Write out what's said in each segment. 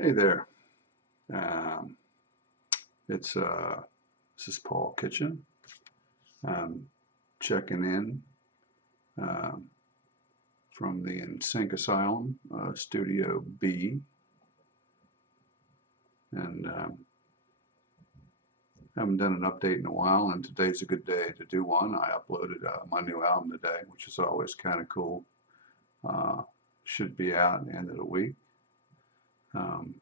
Hey there. Um, this is Paul Kitchen. Checking in um, from the NSYNC Asylum, Studio B, and haven't done an update in a while. And today's a good day to do one. I uploaded my new album today, which is always kind of cool. Uh, should be out at the end of the week. Um,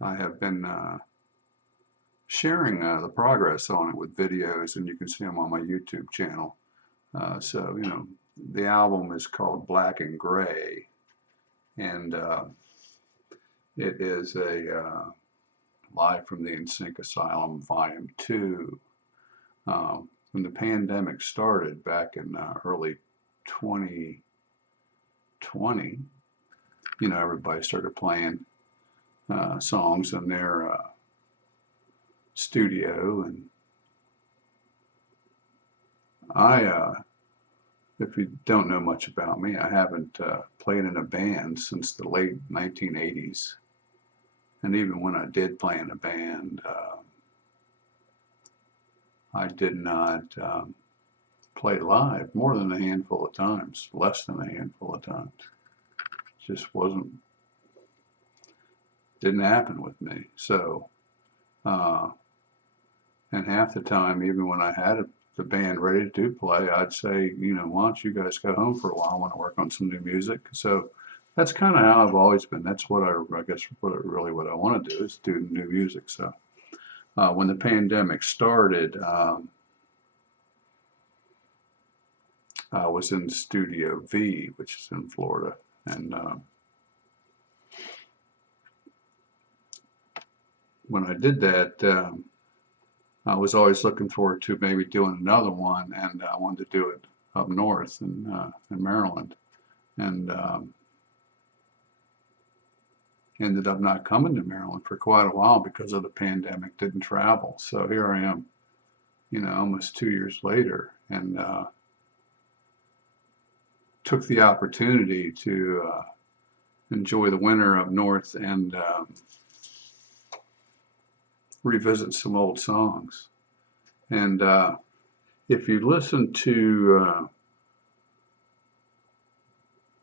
I have been sharing the progress on it with videos, and you can see them on my YouTube channel. So, the album is called Black and Gray, and it is a Live from the NSYNC Asylum Volume 2. When the pandemic started back in early 2020, everybody started playing songs in their studio, and if you don't know much about me, I haven't played in a band since the late 1980s. And even when I did play in a band, I did not play live more than a handful of times, less than a handful of times. Just didn't happen with me. So, and half the time, even when I had the band ready to play, I'd say, why don't you guys go home for a while? I want to work on some new music. So that's kind of how I've always been. That's what I guess what I want to do is do new music. So when the pandemic started, I was in Studio V, which is in Florida, and when I did that, I was always looking forward to maybe doing another one, and I wanted to do it up north in Maryland, and ended up not coming to Maryland for quite a while because of the pandemic. Didn't travel, so here I am, almost 2 years later, and took the opportunity to enjoy the winter up north and revisit some old songs. And if you listen to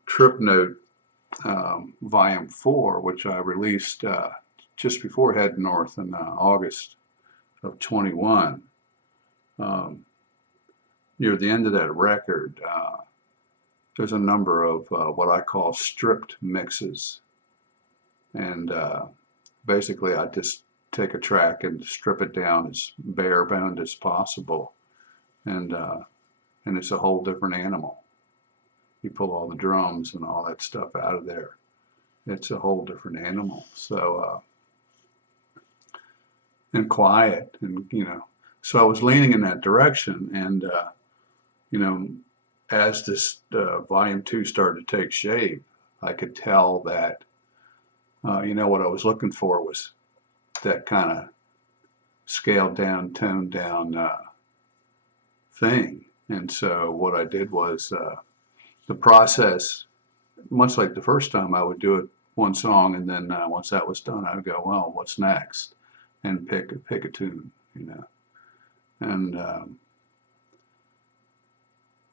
Trip Note Volume 4, which I released just before heading north in August of 21, near the end of that record, there's a number of what I call stripped mixes. And basically, I just take a track and strip it down as bare boned as possible. And it's a whole different animal. You pull all the drums and all that stuff out of there. It's a whole different animal. So, and quiet, and so I was leaning in that direction, and as this volume 2 started to take shape, I could tell that what I was looking for was that kind of scaled down, toned down thing. And so what I did was the process, much like the first time, I would do it one song, and then once that was done, I would go, well, what's next, and pick a tune, and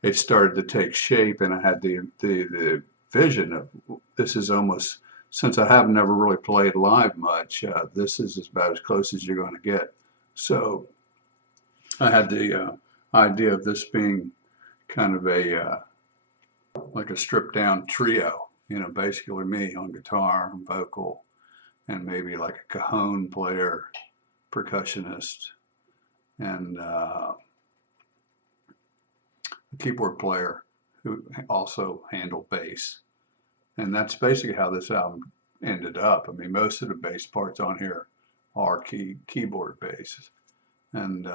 it started to take shape, and I had the vision of this is almost, since I have never really played live much, this is about as close as you're going to get. So I had the idea of this being kind of like a stripped down trio, basically me on guitar and vocal, and maybe like a cajon player, percussionist, and a keyboard player who also handled bass. And that's basically how this album ended up. I mean, most of the bass parts on here are keyboard bass, and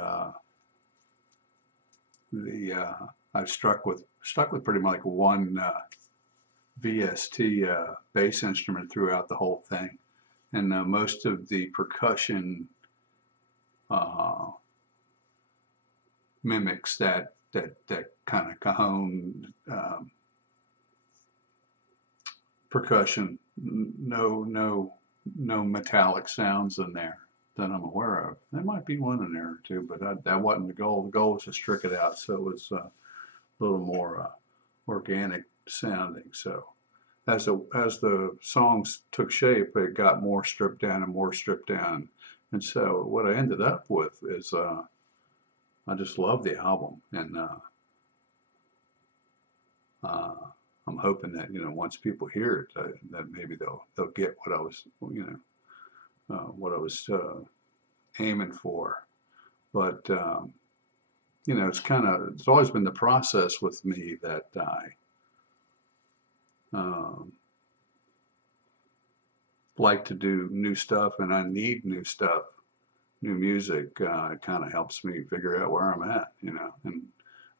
I've stuck with pretty much like one VST bass instrument throughout the whole thing, and most of the percussion mimics that kind of cajon percussion, no metallic sounds in there that I'm aware of. There might be one in there or two, but that wasn't the goal. The goal was to strip it out so it was a little more organic sounding. So as the songs took shape, it got more stripped down and more stripped down. And so what I ended up with is I just love the album, and uh, I'm hoping that once people hear it, that maybe they'll get what I was what I was aiming for. But it's always been the process with me that I um, like to do new stuff, and I need new stuff, new music. It kind of helps me figure out where I'm at, And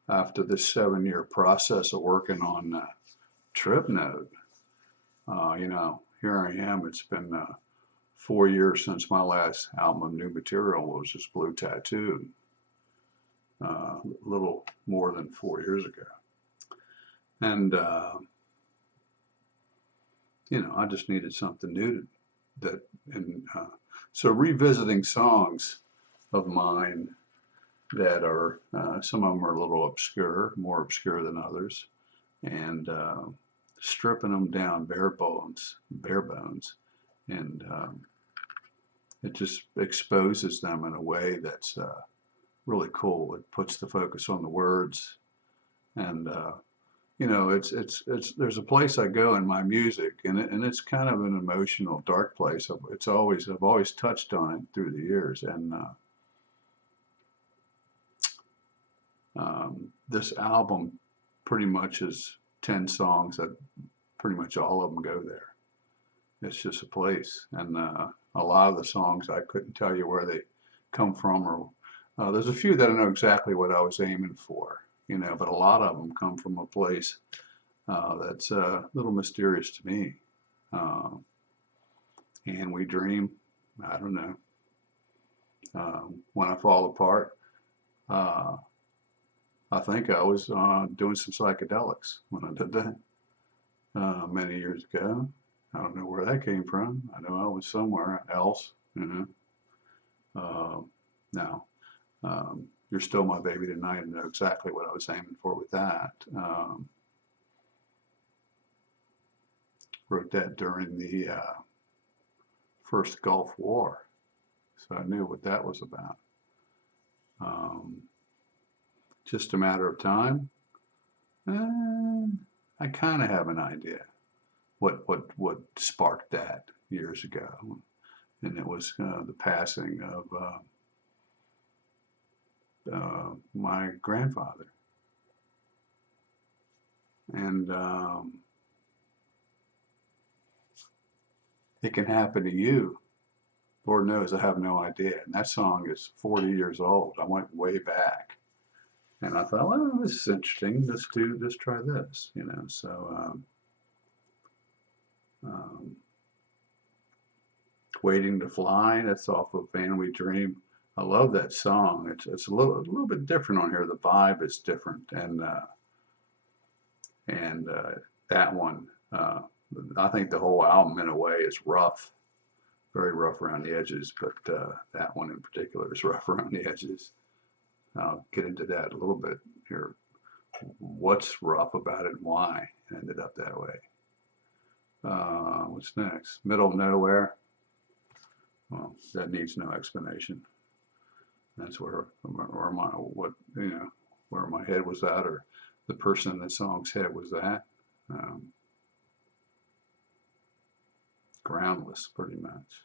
after this 7-year process of working on Trip Node, here I am. It's been 4 years since my last album of new material was just Blue Tattoo, a little more than 4 years ago. And, I just needed something new so revisiting songs of mine that are, some of them are a little obscure, more obscure than others, and stripping them down bare bones, and it just exposes them in a way that's really cool. It puts the focus on the words, and it's there's a place I go in my music, and it's kind of an emotional, dark place. I've always touched on it through the years, and this album pretty much is 10 songs that pretty much all of them go there. It's just a place, and a lot of the songs I couldn't tell you where they come from, or there's a few that I know exactly what I was aiming for, but a lot of them come from a place that's a little mysterious to me. Uh, and we dream, I don't know. When I fall apart, uh, I think I was doing some psychedelics when I did that many years ago. I don't know where that came from. I know I was somewhere else. Uh, Now, You're Still My Baby Tonight. I know exactly what I was aiming for with that. Wrote that during the first Gulf War, so I knew what that was about. Um, just a Matter of Time. I kind of have an idea what sparked that years ago, and it was the passing of my grandfather, and it can happen to you. Lord knows I have no idea. And that song is 40 years old. I went way back. And I thought, well, this is interesting. Let's try this. So, um, Waiting to Fly, that's off of Van We Dream. I love that song. It's a little bit different on here. The vibe is different. And that one, I think the whole album in a way is rough, very rough around the edges, but that one in particular is rough around the edges. I'll get into that a little bit here. What's rough about it and why it ended up that way. What's next? Middle of Nowhere. Well, that needs no explanation. That's where where my head was at, or the person in the song's head was at. Groundless, pretty much.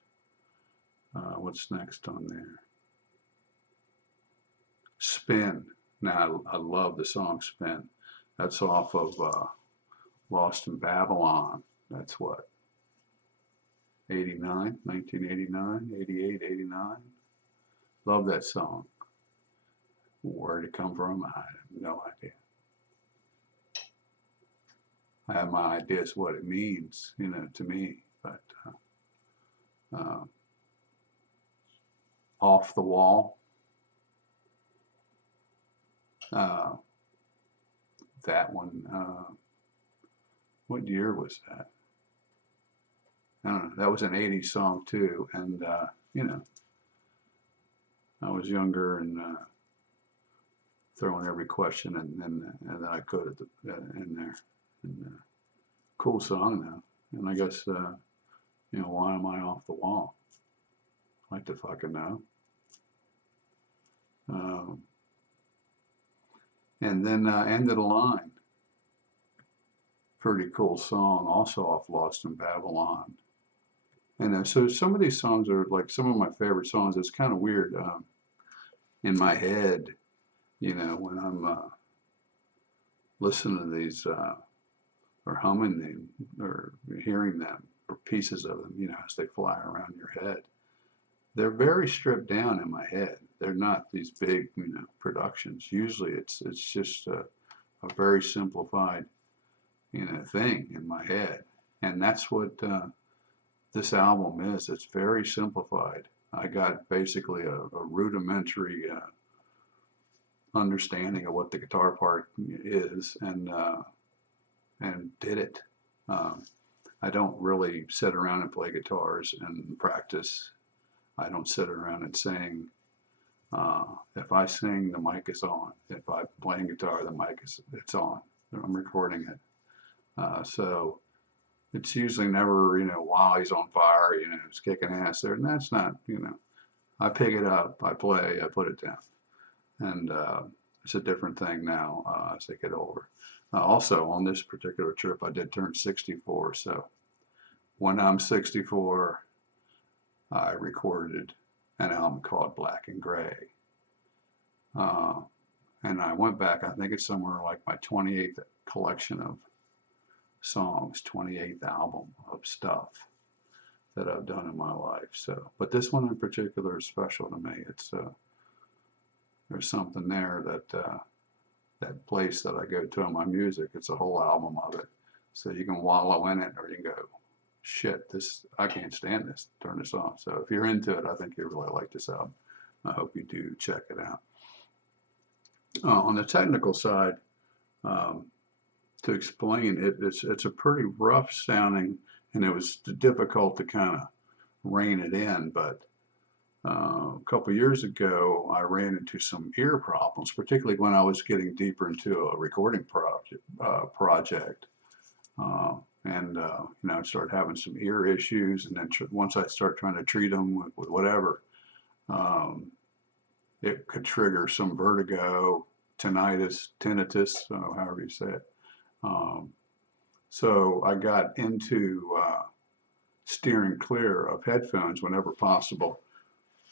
What's next on there? Spin. Now, I love the song Spin. That's off of Lost in Babylon. That's what, 89, 1989, 88, 89. Love that song. Where did it come from? I have no idea. I have my ideas what it means, to me, but uh, Off the Wall. That one, what year was that? I don't know, that was an 80s song too. And, you know, I was younger and throwing every question and that I could at in there. And, cool song though. And I guess, you know, why am I off the wall? I'd like to fucking know. Um, and then End of the Line. Pretty cool song, also off Lost in Babylon. And so some of these songs are like some of my favorite songs. It's kind of weird in my head, you know, when I'm listening to these or humming them or hearing them or pieces of them, you know, as they fly around your head. They're very stripped down in my head. They're not these big, you know, productions. Usually it's just a very simplified, you know, thing in my head. And that's what this album is. It's very simplified. I got basically a rudimentary understanding of what the guitar part is and did it. Um, I don't really sit around and play guitars and practice. I don't sit around and sing. If I sing, the mic is on. If I'm playing guitar, the mic it's on. I'm recording it. So it's usually never, you know, while he's on fire, you know, it's kicking ass there. And that's not, you know, I pick it up, I play, I put it down. And it's a different thing now as I get older. Also, on this particular trip, I did turn 64. So when I'm 64, I recorded an album called Black and Gray. And I went back, I think it's somewhere like my 28th collection of songs, 28th album of stuff that I've done in my life. So, but this one in particular is special to me. It's there's something there that that place that I go to in my music. It's a whole album of it, so you can wallow in it, or you can go, shit, this I can't stand this. Turn this off. So if you're into it, I think you really like this album. I hope you do check it out. On the technical side, um, to explain it, it's a pretty rough sounding, and it was difficult to kind of rein it in. But a couple years ago, I ran into some ear problems, particularly when I was getting deeper into a recording project. And you know, I started having some ear issues, and then once I start trying to treat them with whatever, um, it could trigger some vertigo, tinnitus, however you say it. Um, so I got into steering clear of headphones whenever possible.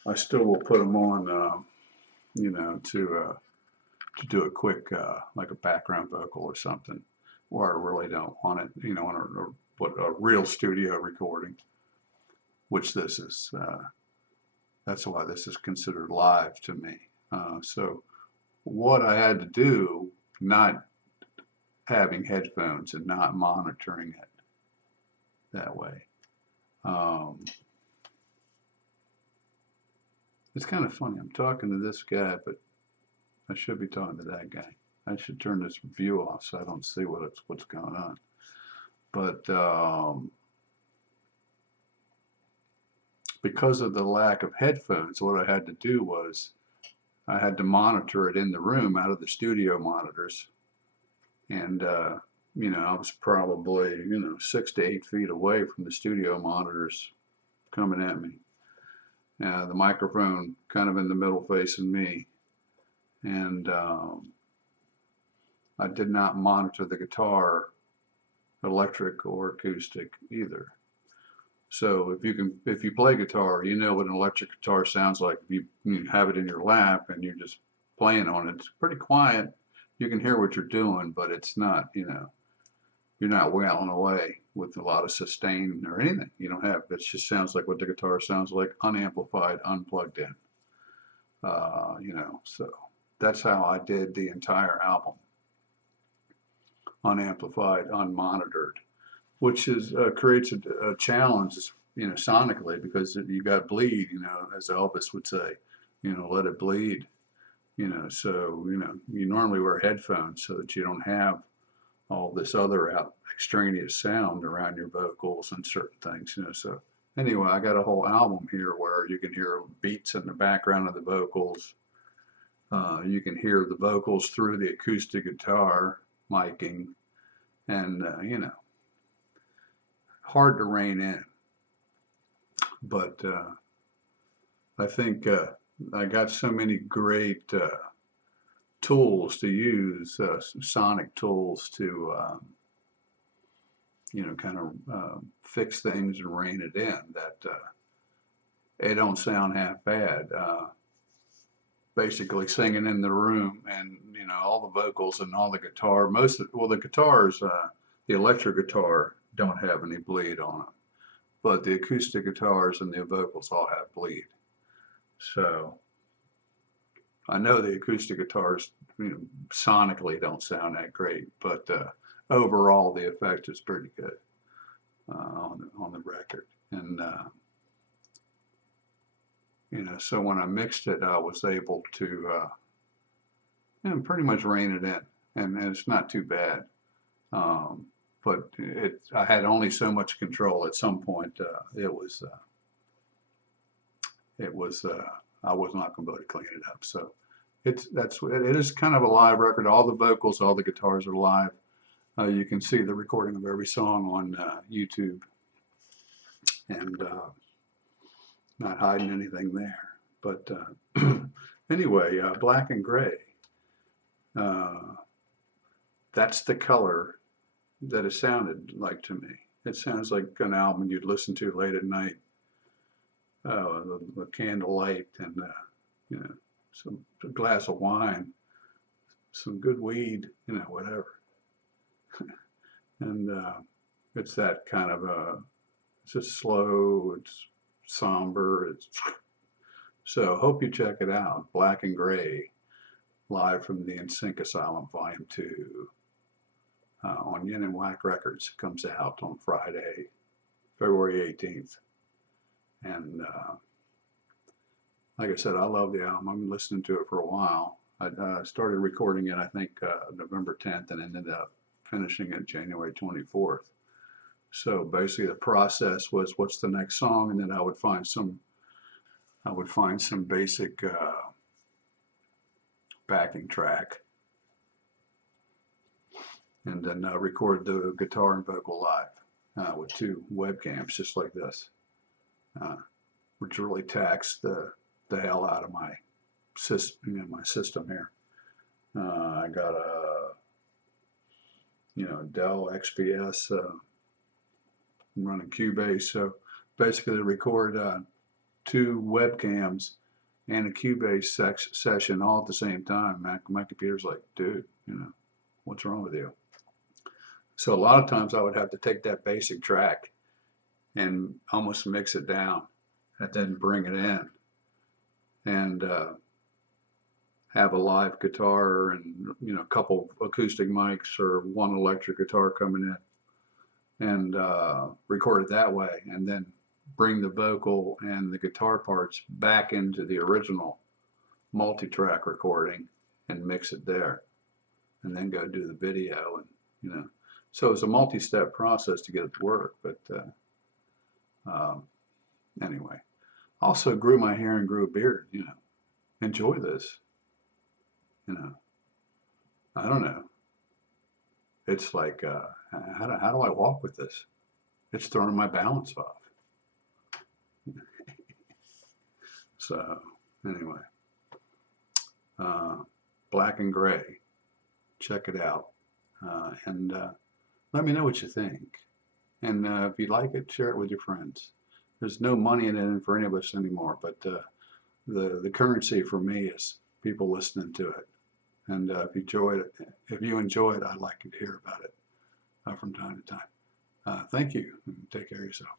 I still will put them on, you know, to do a quick like a background vocal or something, or I really don't want it, you know, on a real studio recording, which this is. That's why this is considered live to me. So what I had to do, not having headphones and not monitoring it that way. It's kind of funny. I'm talking to this guy, but I should be talking to that guy. I should turn this view off so I don't see what's going on. But because of the lack of headphones, what I had to do was I had to monitor it in the room out of the studio monitors. And you know, I was probably, you know, 6 to 8 feet away from the studio monitors coming at me. The microphone kind of in the middle facing me. And I did not monitor the guitar, electric or acoustic either. So if you play guitar, you know what an electric guitar sounds like. If you have it in your lap and you're just playing on it, it's pretty quiet. You can hear what you're doing, but it's not, you know, you're not wailing away with a lot of sustain or anything. You don't have, it just sounds like what the guitar sounds like, unamplified, unplugged in. You know, so that's how I did the entire album, unamplified, unmonitored, which is creates a challenge, you know, sonically, because you got bleed, you know, as Elvis would say, you know, let it bleed, you know. So you know, you normally wear headphones so that you don't have all this other extraneous sound around your vocals and certain things, you know. So anyway, I got a whole album here where you can hear beats in the background of the vocals. You can hear the vocals through the acoustic guitar miking, and you know, hard to rein in. But I think I got so many great tools to use, sonic tools to, you know, kind of fix things and rein it in, that it don't sound half bad. Basically singing in the room, and you know, all the vocals and all the guitar, well, the guitars, the electric guitar don't have any bleed on them, but the acoustic guitars and the vocals all have bleed. So I know the acoustic guitars, you know, sonically don't sound that great, but overall the effect is pretty good on the record. And you know, so when I mixed it, I was able to you know, pretty much rein it in, and it's not too bad. But I had only so much control. At some point, it was I was not going to be able to clean it up. So it is kind of a live record. All the vocals, all the guitars are live. You can see the recording of every song on YouTube, and not hiding anything there. But anyway, Black and Gray. That's the color that it sounded like to me. It sounds like an album you'd listen to late at night, with candlelight, and you know, a glass of wine, some good weed, you know, whatever. And it's that kind of it's just slow, it's somber, so hope you check it out. Black and Gray, live from the NSYNC Asylum Volume 2 on Yin and Whack Records. It comes out on Friday, February 18th. And like I said, I love the album. I've been listening to it for a while. I started recording it, I think, November 10th, and ended up finishing it January 24th. So basically the process was, what's the next song? And then I would find some basic backing track, and then record the guitar and vocal live with two webcams just like this, which really taxed the hell out of my system, you know, my system here. I got a, you know, Dell XPS running Cubase, so basically to record two webcams and a Cubase session all at the same time. My computer's like, dude, you know, what's wrong with you? So a lot of times I would have to take that basic track and almost mix it down, and then bring it in, and have a live guitar, and you know, a couple acoustic mics or one electric guitar coming in, and record it that way, and then bring the vocal and the guitar parts back into the original multi-track recording and mix it there, and then go do the video. And you know, so it's a multi-step process to get it to work. But anyway, also grew my hair and grew a beard. You know, enjoy this. You know, I don't know. It's like, how do I walk with this? It's throwing my balance off. So anyway, Black and Gray, check it out, and let me know what you think. And if you like it, share it with your friends. There's no money in it for any of us anymore, but the currency for me is people listening to it. And if you enjoy it, I'd like to hear about it from time to time. Thank you, and take care of yourself.